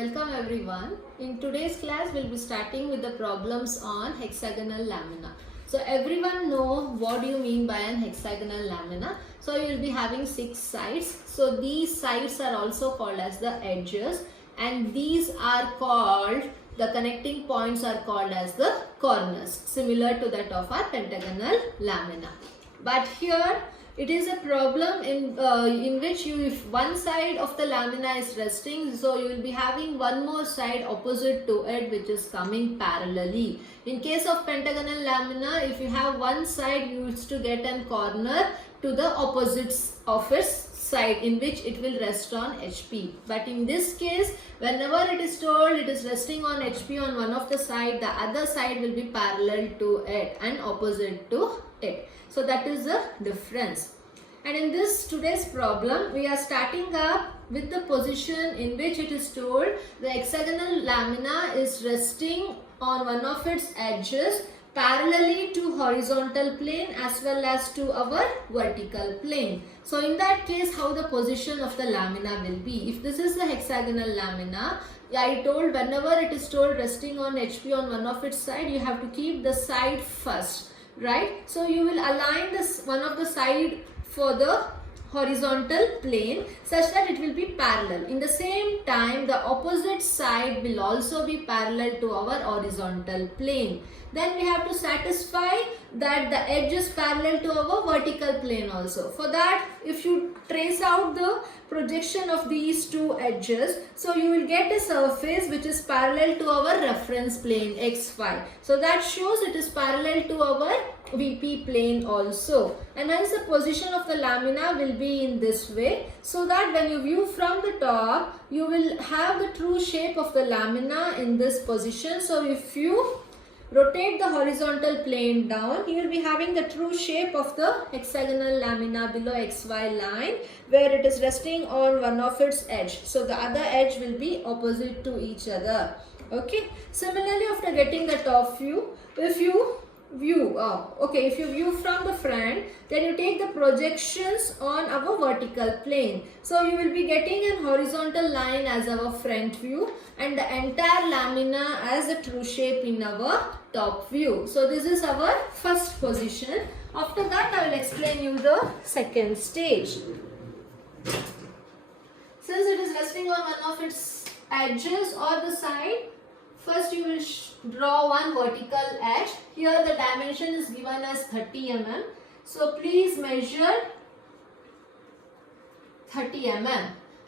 Welcome everyone. In today's class we'll be starting with the problems on hexagonal lamina. So everyone know what do you mean by an hexagonal lamina. So you will be having 6 sides. So these sides are also called as the edges, and these are called, the connecting points are called as the corners, similar to that of our pentagonal lamina. But here it is a problem in which if one side of the lamina is resting, so you will be having one more side opposite to it which is coming parallelly. In case of pentagonal lamina, if you have one side, you used to get a corner to the opposites of its side in which it will rest on HP. But in this case, whenever it is told it is resting on HP on one of the side, the other side will be parallel to it and opposite to it. So that is the difference. And in this today's problem, we are starting up with the position in which it is told the hexagonal lamina is resting on one of its edges parallelly to horizontal plane as well as to our vertical plane. So in that case, how the position of the lamina will be? If this is the hexagonal lamina, I told whenever it is told resting on HP on one of its side, you have to keep the side first. Right, so you will align this one of the side for the horizontal plane such that it will be parallel. In the same time, the opposite side will also be parallel to our horizontal plane. Then we have to satisfy that the edge is parallel to our vertical plane also. For that, if you trace out the projection of these two edges, so you will get a surface which is parallel to our reference plane xy. So that shows it is parallel to our VP plane also. And hence the position of the lamina will be in this way, so that when you view from the top, you will have the true shape of the lamina in this position. So if you rotate the horizontal plane down, you will be having the true shape of the hexagonal lamina below XY line, where it is resting on one of its edge. So the other edge will be opposite to each other. Okay. Similarly, after getting the top view, if you view from the front, then you take the projections on our vertical plane. So you will be getting a horizontal line as our front view and the entire lamina as a true shape in our top view. So this is our first position. After that, I will explain you the second stage. Since it is resting on one of its edges or the side, first you will draw one vertical edge. Here the dimension is given as 30 mm. So please measure 30 mm.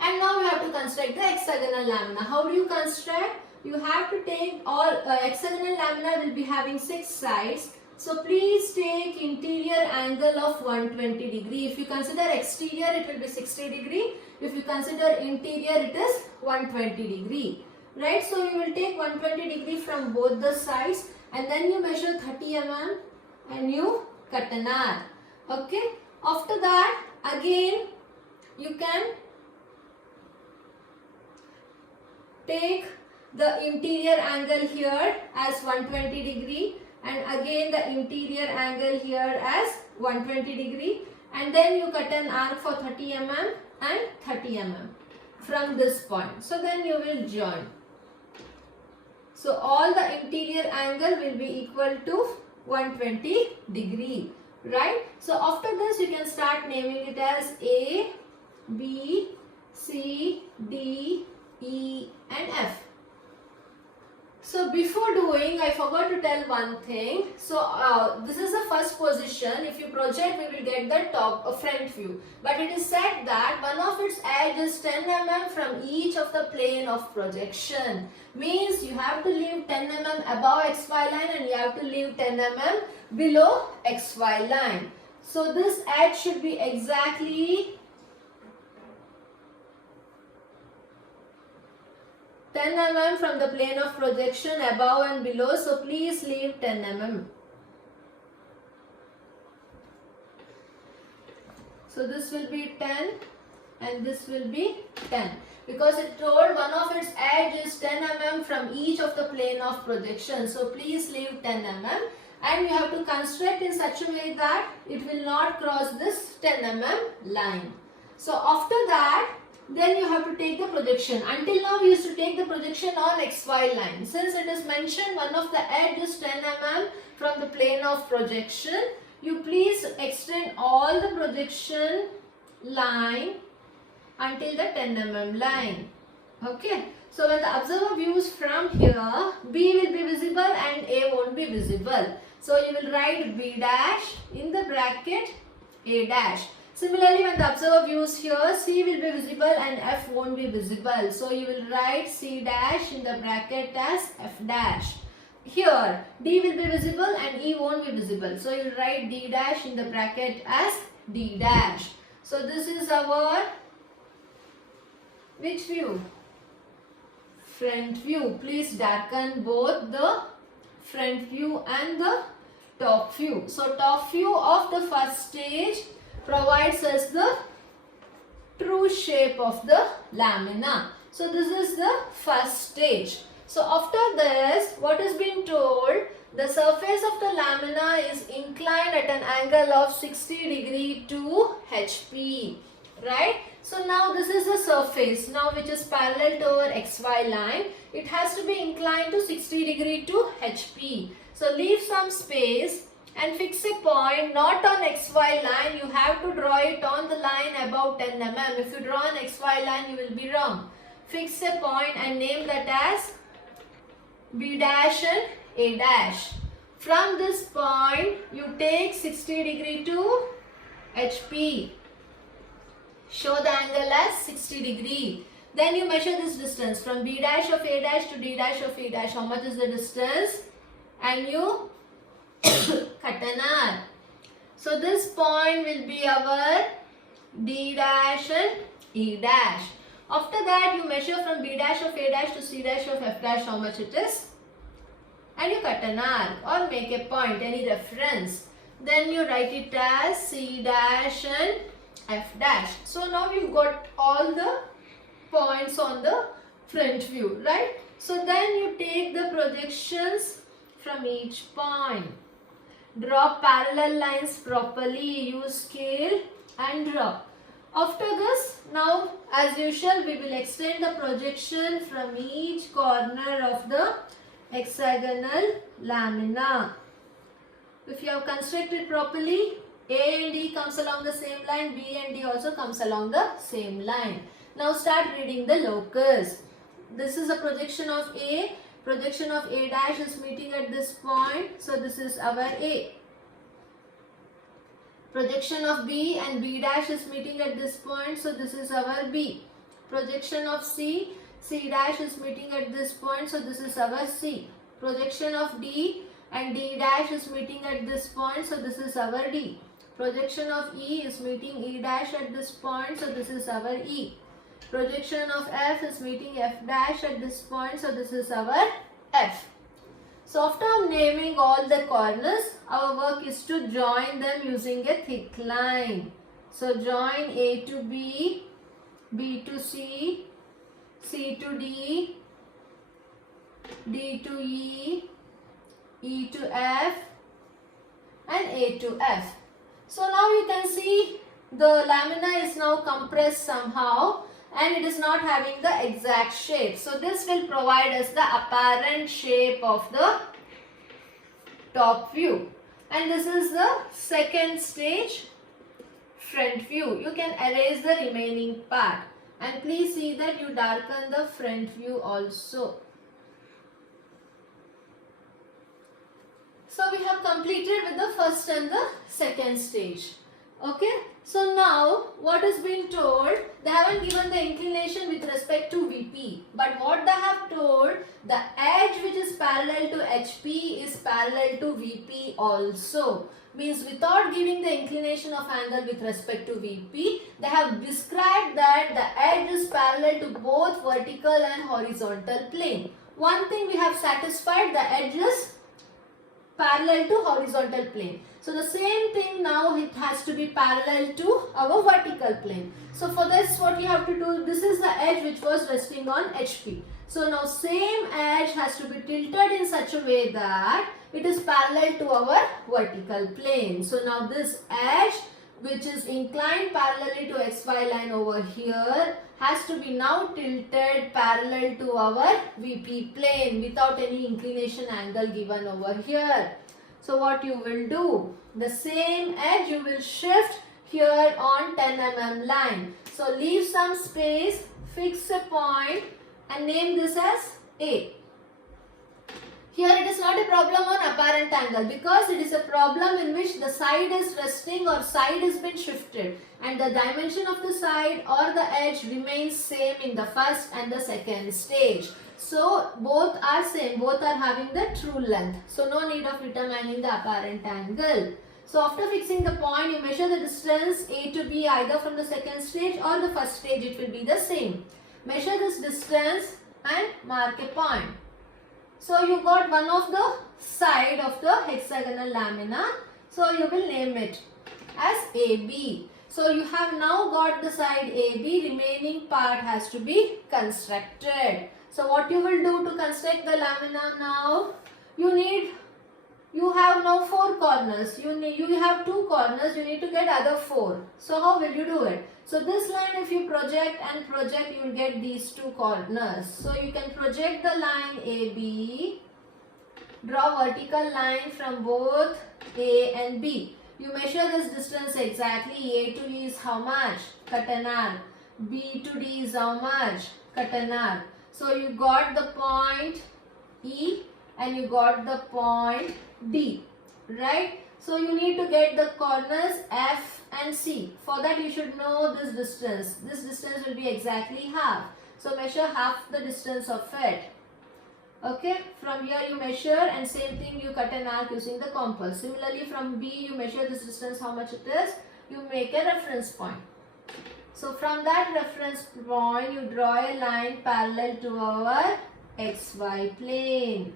And now we have to construct the hexagonal lamina. How do you construct? You have to take all hexagonal lamina will be having 6 sides. So please take interior angle of 120 degree. If you consider exterior, it will be 60 degree. If you consider interior, it is 120 degree. Right, so you will take 120 degree from both the sides and then you measure 30 mm and you cut an arc. Okay, after that again you can take the interior angle here as 120 degree and again the interior angle here as 120 degree, and then you cut an arc for 30 mm and 30 mm from this point. So then you will join. So all the interior angle will be equal to 120 degree, right? So after this you can start naming it as A, B, C, D, E and F. So before doing, I forgot to tell one thing. So this is the first position. If you project, we will get the top front view. But it is said that one of its edge is 10 mm from each of the plane of projection. Means you have to leave 10 mm above XY line and you have to leave 10 mm below XY line. So this edge should be exactly 10 mm from the plane of projection above and below. So please leave 10 mm. So this will be 10 and this will be 10. Because it told one of its edge is 10 mm from each of the plane of projection. So please leave 10 mm and you have to construct in such a way that it will not cross this 10 mm line. So after that, Then you have to take the projection. Until now we used to take the projection on XY line. Since it is mentioned one of the edge is 10 mm from the plane of projection, you please extend all the projection line until the 10 mm line. Okay. So when the observer views from here, B will be visible and A won't be visible. So you will write B dash in the bracket A dash. Similarly, when the observer views here, C will be visible and F won't be visible. So you will write C dash in the bracket as F dash. Here, D will be visible and E won't be visible. So you will write D dash in the bracket as D dash. So this is our which view? Front view. Please darken both the front view and the top view. So top view of the first stage provides us the true shape of the lamina. So this is the first stage. So after this, what is being told? The surface of the lamina is inclined at an angle of 60 degree to HP. Right? So now this is the surface now which is parallel to our XY line. It has to be inclined to 60 degree to HP. So leave some space and fix a point not on XY line. You have to draw it on the line above 10 mm. If you draw an XY line, you will be wrong. Fix a point and name that as B dash and A dash. From this point, you take 60 degree to HP. Show the angle as 60 degree. Then you measure this distance from B dash of A dash to D dash of E dash. How much is the distance? And you cut an arc. So this point will be our D dash and E dash. After that, you measure from B dash of A dash to C dash of F dash how much it is. And you cut an arc or make a point, any reference. Then you write it as C dash and F dash. So now we've got all the points on the front view, right? So then you take the projections from each point. Draw parallel lines properly, use scale and draw. After this, now as usual, we will extend the projection from each corner of the hexagonal lamina. If you have constructed properly, A and D comes along the same line, B and D also comes along the same line. Now start reading the locus. This is a projection of A. Projection of A dash is meeting at this point. So this is our A. Projection of B and B dash is meeting at this point. So this is our B. Projection of C. C dash is meeting at this point. So this is our C. Projection of D and D dash is meeting at this point. So this is our D. Projection of E is meeting E dash at this point. So this is our E. Projection of F is meeting F dash at this point. So this is our F. So after naming all the corners, our work is to join them using a thick line. So join A to B, B to C, C to D, D to E, E to F and A to F. So now you can see the lamina is now compressed somehow and it is not having the exact shape. So this will provide us the apparent shape of the top view. And this is the second stage, front view. You can erase the remaining part. And please see that you darken the front view also. So we have completed with the first and the second stage. Okay. So now what is being told, they haven't given the inclination with respect to VP. But what they have told, the edge which is parallel to HP is parallel to VP also. Means without giving the inclination of angle with respect to VP, they have described that the edge is parallel to both vertical and horizontal plane. One thing we have satisfied, the edge is parallel to horizontal plane. So the same thing now it has to be parallel to our vertical plane. So for this what you have to do, this is the edge which was resting on HP. So now same edge has to be tilted in such a way that it is parallel to our vertical plane. So now this edge which is inclined parallelly to XY line over here has to be now tilted parallel to our VP plane without any inclination angle given over here. So what you will do, the same edge you will shift here on 10 mm line. So leave some space, fix a point and name this as A. Here it is not a problem on apparent angle because it is a problem in which the side is resting or side has been shifted and the dimension of the side or the edge remains same in the first and the second stage. So both are same, both are having the true length. So no need of determining the apparent angle. So after fixing the point, you measure the distance A to B either from the second stage or the first stage, it will be the same. Measure this distance and mark a point. So you got one of the side of the hexagonal lamina. So you will name it as AB. So you have now got the side AB, remaining part has to be constructed. So what you will do to construct the lamina now? You have now 4 corners. You have 2 corners. You need to get other 4. So how will you do it? So this line, if you project and project, you will get these 2 corners. So you can project the line AB. Draw vertical line from both A and B. You measure this distance exactly. A to E is how much? Cut an arc. B to D is how much? Cut an arc. So you got the point E and you got the point D, right? So you need to get the corners F and C. For that you should know this distance. This distance will be exactly half. So measure half the distance of it. Okay, from here you measure and same thing you cut an arc using the compass. Similarly from B you measure this distance how much it is. You make a reference point. So from that reference point, you draw a line parallel to our XY plane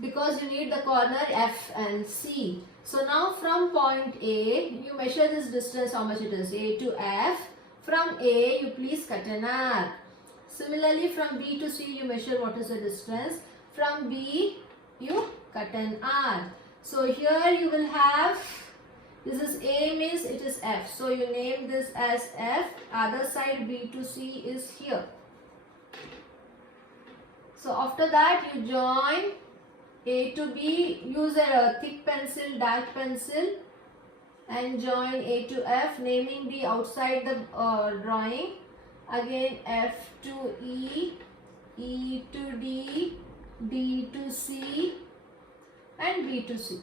because you need the corner F and C. So now from point A, you measure this distance how much it is, A to F. From A, you please cut an arc. Similarly from B to C, you measure what is the distance. From B, you cut an arc. So here you will have, this is A means it is F. So you name this as F. Other side B to C is here. So after that you join A to B. Use a thick pencil, dark pencil and join A to F. Naming B outside the drawing. Again F to E, E to D, D to C and B to C.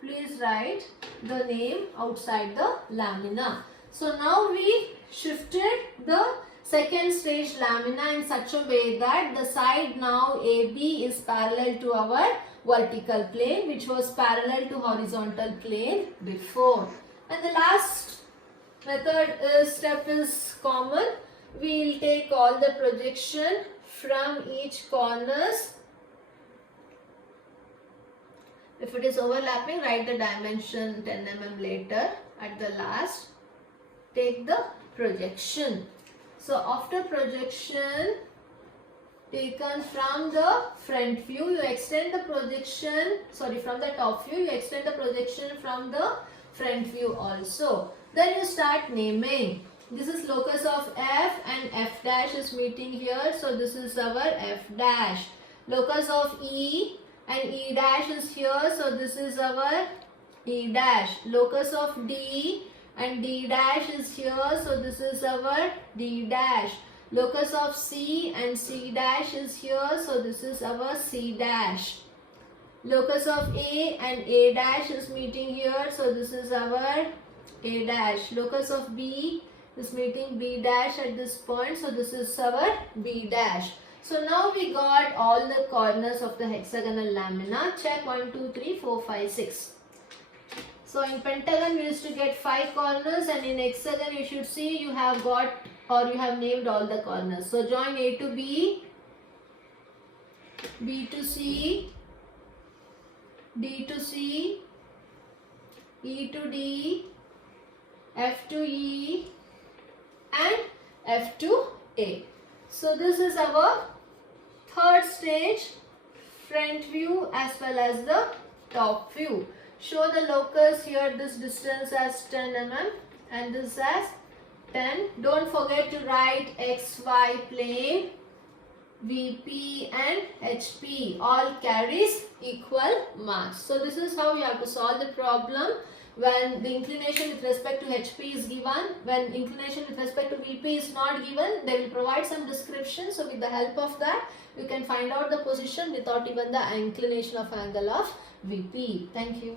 Please write the name outside the lamina. So now we shifted the second stage lamina in such a way that the side now AB is parallel to our vertical plane, which was parallel to horizontal plane before. And the last step is common. We will take all the projection from each corners. If it is overlapping, write the dimension 10 mm later. At the last, take the projection. So after projection taken from the front view, you extend the projection, from the top view, you extend the projection from the front view also. Then you start naming. This is locus of F and F dash is meeting here. So this is our F dash. Locus of E and E dash is here, so this is our E dash. Locus of D and D dash is here, so this is our D dash. Locus of C and C dash is here, so this is our C dash. Locus of A and A dash is meeting here, so this is our A dash. Locus of B is meeting B dash at this point, so this is our B dash. So now we got all the corners of the hexagonal lamina. Check 1, 2, 3, 4, 5, 6. So in pentagon we used to get 5 corners, and in hexagon you should see you have got or you have named all the corners. So join A to B, B to C, D to C, E to D, F to E and F to A. So this is our third stage, front view as well as the top view. Show the locus here, this distance as 10 mm and this as Then don't forget to write XY plane, VP and HP all carries equal mass. So this is how you have to solve the problem when the inclination with respect to HP is given. When inclination with respect to VP is not given, they will provide some description. So with the help of that, you can find out the position without even the inclination of angle of VP. Thank you.